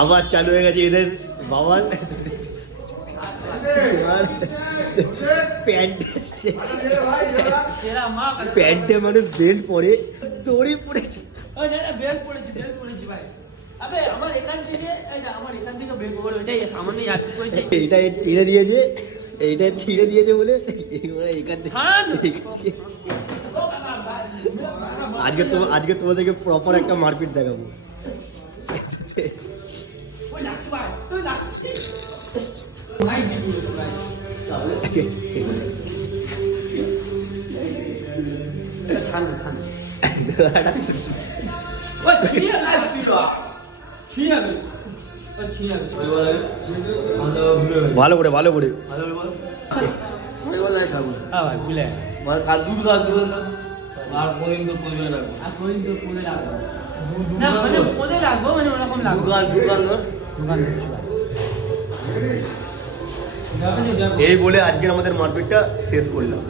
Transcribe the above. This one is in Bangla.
আবার চালু হয়ে গেছে এদের বাওয়াল। প্যান্টে মানুষ বেল্ট পরে দড়ি পড়েছে। এইটা ছিঁড়ে দিয়েছে, এইটা ছিঁড়ে দিয়েছে বলে এখান থেকে আজকে তোমাদেরকে প্রপার একটা মারপিট দেখাবো। ভালো করে ভালো করে এই বলে আজকের আমাদের মারপিটটা শেষ করলাম।